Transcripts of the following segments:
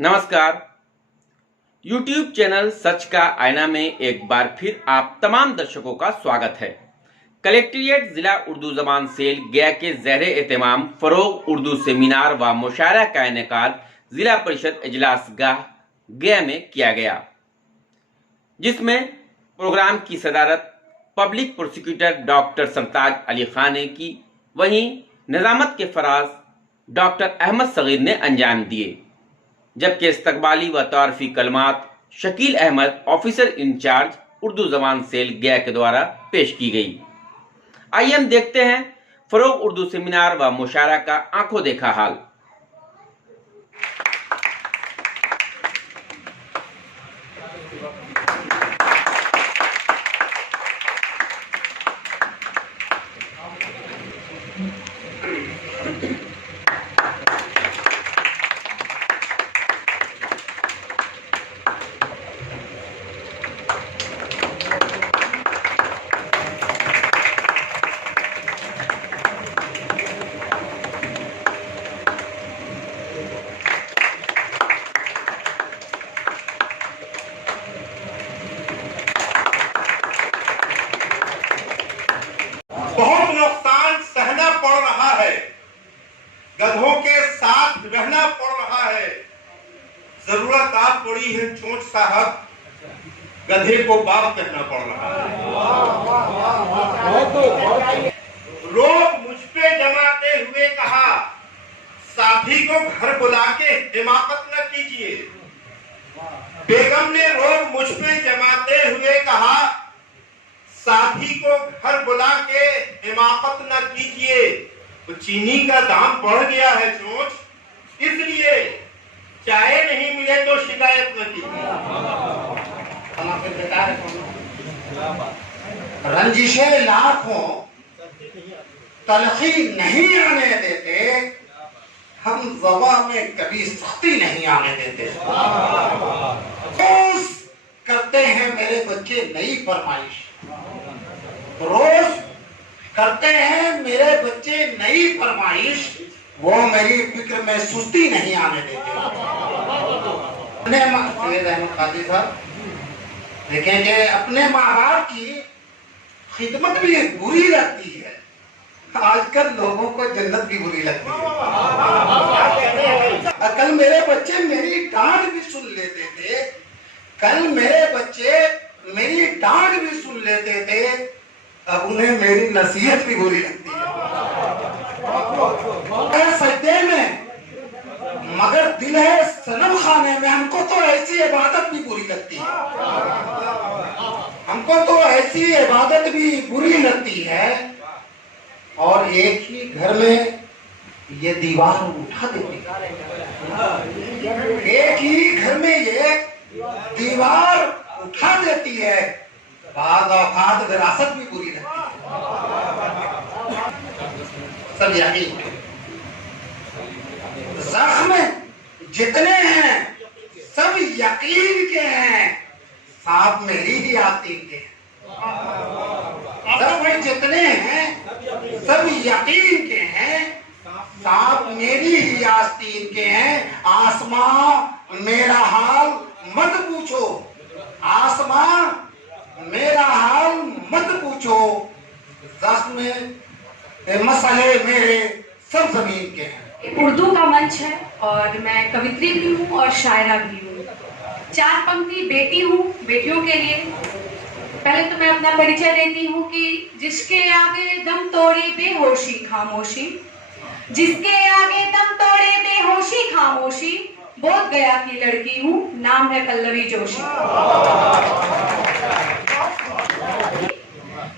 नमस्कार। YouTube channel सच का आईना में एक बार फिर आप तमाम दर्शकों का स्वागत है। कलेक्ट्रेट जिला उर्दू जबान सेल गया के ज़ेरे एहतमाम फरोग उर्दू सेमिनार व मुशायरा का इनेकाद जिला परिषद इजलास गाह गया में किया गया, जिसमें प्रोग्राम की सदारत पब्लिक प्रोसिक्यूटर डॉक्टर सरताज अली खान ने की। वहीं निजामत के फराज डॉक्टर अहमद सगीर ने अंजाम दिए, जबकि इस्तकबाली व तारफी कलमात शकील अहमद ऑफिसर इंचार्ज उर्दू जबान सेल गया के द्वारा पेश की गई। आइए हम देखते हैं फरोग उर्दू सेमिनार व मुशायरा का आंखों देखा हाल। बहुत नुकसान सहना पड़ रहा है, गधों के साथ रहना पड़ रहा है। जरूरत आ पड़ी है चोट साहब, गधे को बाप कहना पड़ रहा है। लोग मुझ पे जमाते हुए कहा, साथी को घर बुला के हिमाकत न कीजिए। बेगम ने लोग मुझ पे जमाते हुए कहा, साथी को घर बुला के हिमाकत न कीजिए। तो चीनी का दाम बढ़ गया है चोट, इसलिए चाय नहीं मिले तो शिकायत न कीजिए। रंजिशें लाखों तलखी नहीं आने देते, हम ज़बा में कभी सख्ती नहीं आने देते। रोज करते हैं मेरे बच्चे नई फरमाइश, रोज करते हैं मेरे बच्चे नई फरमाइश, वो मेरी फिक्र में सुस्ती नहीं आने देते। सैयद अहमद काजी साहब देखें कि अपने माँ बाप की खिदमत भी बुरी लगती है। आजकल लोगों को जन्नत भी बुरी लगती है। कल मेरे बच्चे मेरी डांट भी सुन लेते थे, कल मेरे बच्चे मेरी डांट भी सुन लेते थे, अब उन्हें मेरी नसीहत भी बुरी लगती है। सजदे में मगर दिल है सनम खाने में, हमको तो ऐसी इबादत भी बुरी लगती है, हमको तो ऐसी इबादत भी बुरी लगती है। और एक ही घर में ये दीवार उठा देती है, एक ही घर में ये दीवार उठा देती है। बाद औकात विरासत भी बुरी लगती है। सब यकीन जख्म जितने हैं सब यकीन के हैं, साथ मेरी ही आस्तीन के हैं। सब जितने हैं सब यकीन के हैं, साथ मेरी ही आस्तीन के हैं। आसमां मेरा हाल मत पूछो, आसमां मेरा हाल मत पूछो, जख्म मसले मेरे सब जमीन के हैं। उर्दू का मंच है और मैं कवित्री भी हूँ और शायरा भी हूँ। 4 पंक्ति बेटी हूँ, बेटियों के लिए। पहले तो मैं अपना परिचय देती हूँ कि जिसके आगे दम तोड़े बेहोशी खामोशी, जिसके आगे दम तोड़े बेहोशी खामोशी, बोध गया की लड़की हूँ, नाम है पल्लवी जोशी।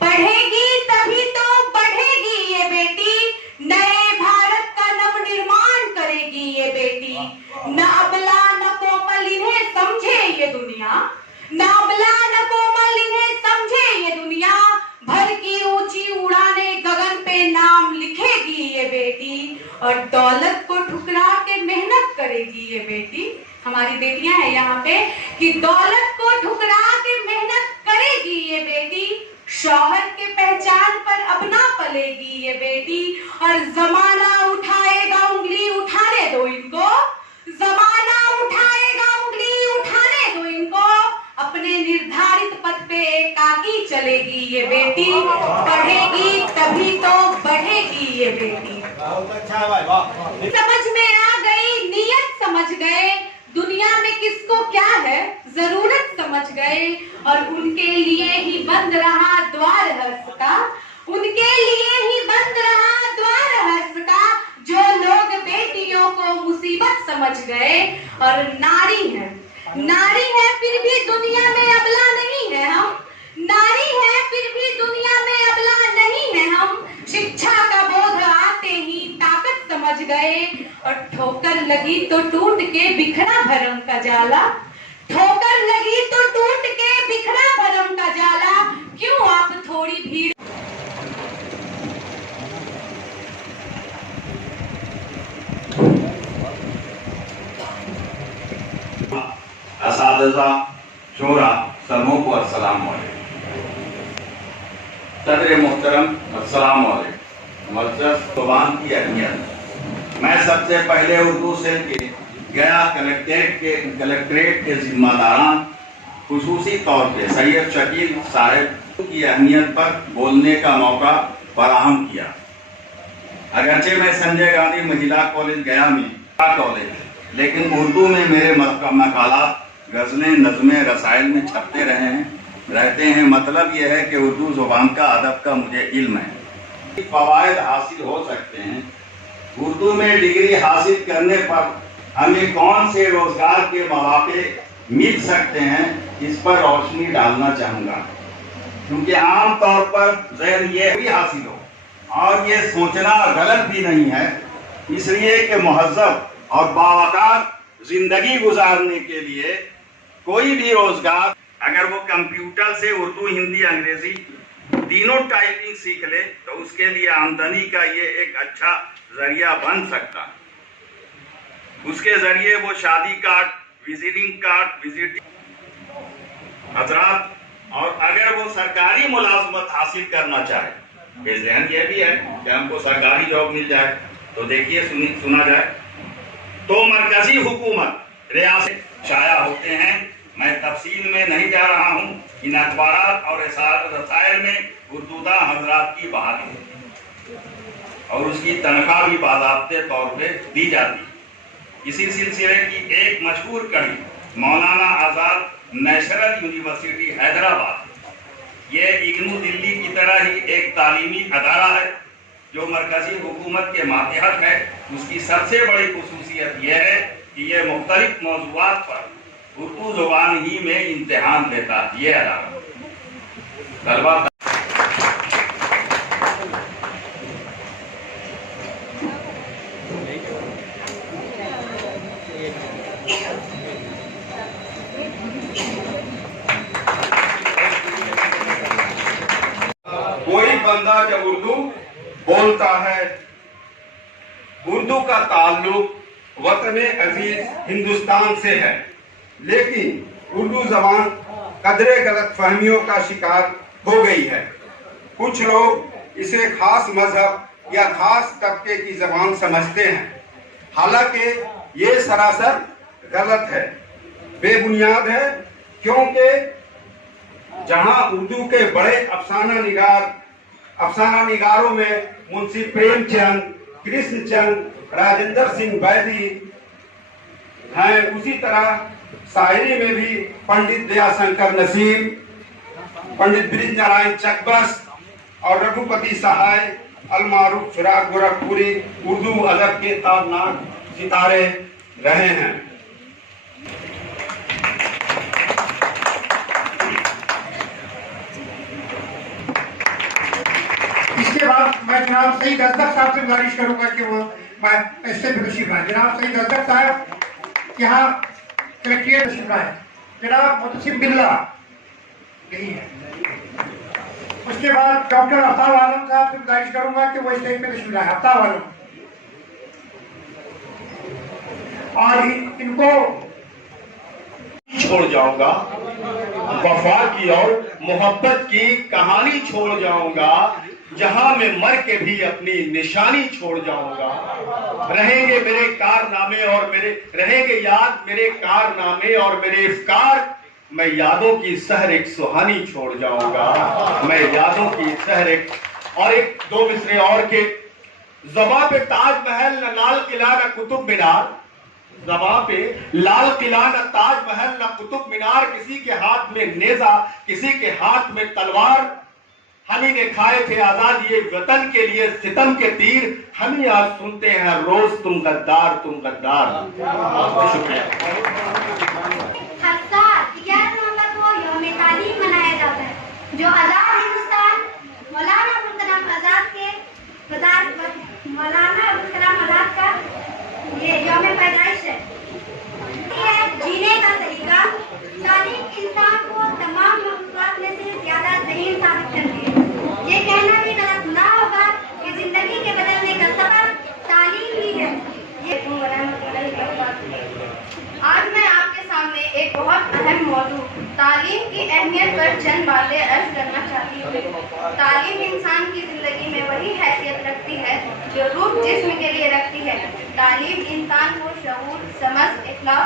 पढ़ेगी तभी तो बढ़ेगी ये बेटी, नए भारत का नव निर्माण करेगी ये बेटी। न अबला न कोमल इन्हें समझे ये दुनिया, न अबला न कोमल इन्हें समझे ये दुनिया, भर की ऊंची उड़ाने गगन पे नाम लिखेगी ये बेटी। और दौलत को ठुकरा के मेहनत करेगी ये बेटी। हमारी बेटियां हैं यहाँ पे कि दौलत को ठुकरा के मेहनत करेगी ये बेटी, शौहर के पहचान पर अब ना पलेगी ये बेटी। और जमाना उठाएगा उंगली, उठाने दो इनको, जमाना उठाए पढ़ेगी तभी तो बढ़ेगी ये बेटी। बहुत अच्छा भाई, वाह। समझ में आ गई, नियत समझ गए, दुनिया में किसको क्या है जरूरत समझ गए, और उनके लिए ही बंद रहा द्वार हर्ष का, उनके लिए ही बंद रहा द्वार हर्ष का, जो लोग बेटियों को मुसीबत समझ गए। और नारी है फिर भी दुनिया में अबला नहीं है हम, नारी है फिर भी दुनिया में अबला नहीं है हम। शिक्षा का बोध आते ही ताकत समझ गए, और ठोकर लगी तो टूट के बिखरा भरम का जाला, ठोकर लगी तो टूट के बिखरा भरम का जाला। क्यों आप थोड़ी भीड़ असातिज़ा शोरा समूह को अस्सलाम वालेकुम। सदर मोहतरम अस्सलाम वालेकुम। मुअज़्ज़ज़ ज़ुबान की अहमियत। मैं सबसे पहले उर्दू सेल के गया कलेक्ट्रेट के जिम्मेदारान खुसूसी तौर पे सैयद शकील साहब की अहमियत पर बोलने का मौका फराहम किया। अगरचे मैं संजय गांधी महिला कॉलेज गया में कॉलेज, लेकिन उर्दू में मेरे मकालात गज़लें नज़में रसायल में छपते रहते हैं। मतलब यह है कि उर्दू ज़ुबान का अदब का मुझे इल्म है। फ़वाइद हासिल हो सकते हैं। उर्दू में डिग्री हासिल करने पर हमें कौन से रोज़गार के मौके मिल सकते हैं, इस पर रोशनी डालना चाहूँगा, क्योंकि आम तौर पर ज़हन ये भी हासिल हो, और ये सोचना गलत भी नहीं है, इसलिए कि मुहज़्ज़ब और बावकार जिंदगी गुजारने के लिए कोई भी रोजगार, अगर वो कंप्यूटर से उर्दू हिंदी अंग्रेजी तीनों टाइपिंग सीख ले तो उसके लिए आमदनी का ये एक अच्छा जरिया बन सकता है। उसके जरिए वो शादी कार्ड, विजिटिंग हजरात, और अगर वो सरकारी मुलाजमत हासिल करना चाहे, ज़हन ये भी है कि हमको सरकारी जॉब मिल जाए, तो देखिए सुना जाए तो मरकजी हुकूमत रियासत शाया होते हैं। मैं तफसील में नहीं जा रहा हूँ। इन अखबार और रसायल में उर्दूदा हजरात की बहाली होती है और उसकी तनख्वाह भी बाज़ाब्ते तौर पे दी जाती है। इसी सिलसिले की एक मशहूर कड़ी मौलाना आज़ाद नेशनल यूनिवर्सिटी हैदराबाद, ये इग्नू दिल्ली की तरह ही एक तालीमी अदारा है जो मरकजी हुकूमत के मातहत है। उसकी सबसे बड़ी खुसूसियत यह है कि यह मुख्तलिफ मौज़ूआत पर उर्दू ज़ुबान ही में इम्तिहान देता है। ये अदारा तलबा कोई बंदा जब उर्दू बोलता है, उर्दू का ताल्लुक वतने अजीज हिंदुस्तान से है, लेकिन उर्दू जबान कदरे गलत फहमियों का शिकार हो गई है। कुछ लोग इसे खास मजहब या खास तबके की जबान समझते हैं, हालांकि ये सरासर गलत है, बेबुनियाद है, क्योंकि जहां उर्दू के बड़े अफसाना निगारों में मुंशी प्रेमचंद, कृष्णचंद, राजेंद्र सिंह बैदी हैं, उसी तरह शायरी में भी पंडित दयाशंकर नसीम, पंडित ब्रिज नारायण चकबस और रघुपति सहाय, अलमारूफ फिराक गोरखपुरी उर्दू अदब के ताबनाक सितारे रहे हैं। इसके बाद मैं जनाब सईद अजहर साहब से गुजारिश करूंगा कि वो इससे तशरीफ लाए। जनाब सईद अजहर साहब यहाँ कलेक्ट्रेट तशरीफ लाए। जनाब मुतसिम बिल्ला यही है। उसके बाद डॉक्टर आफ्ताब आलम साहब से गुजारिश करूंगा कि वो स्टेज पे तशरीफ लाए। आफ्ताब आलम, और इनको छोड़ जाऊंगा, वफा की और मोहब्बत की कहानी छोड़ जाऊंगा, जहां मैं मर के भी अपनी निशानी छोड़ जाऊंगा। रहेंगे मेरे कारनामे और मेरे रहेंगे याद मेरे कारनामे और मेरे इफ्कार, मैं यादों की शहर एक सुहानी छोड़ जाऊंगा, मैं यादों की शहर एक दो मिसरे और के। ज़बां पे ताजमहल न लाल किला न कुतुब मीनार, ज़बां पे लाल किला न ताजमहल न कुतुब मीनार, किसी के हाथ में नेजा किसी के हाथ में तलवार। हम ही ने खाए थे आजादी ये वतन के लिए सितम के तीर, हम ही आज सुनते हैं रोज तुम गद्दार तुम गद्दार। बहुत शुक्रिया। हर साल 11 नवंबर को यौम तालीम मनाया जाता है, जो आजाद हिंदुस्तान मौलाना अबुल कलाम आजाद का ये यौम पैदाइश है। जीने का तरीका, तालीम इंसान को तमाम मखलूक़ात में से ज्यादा ज़हीन साबित करती है। ये कहना भी गलत ना होगा कि जिंदगी के बदलने का सबब तालीम ही है। आज मैं आपके सामने एक बहुत अहम मौजू तालीम की अहमियत पर चंद बातें अर्ज करना चाहती हूँ। तालीम इंसान की जिंदगी में वही हैसियत रखती है जो रूह जिस्म के लिए रखती है। तालीम इंसान को शऊर, समझ, इखलाक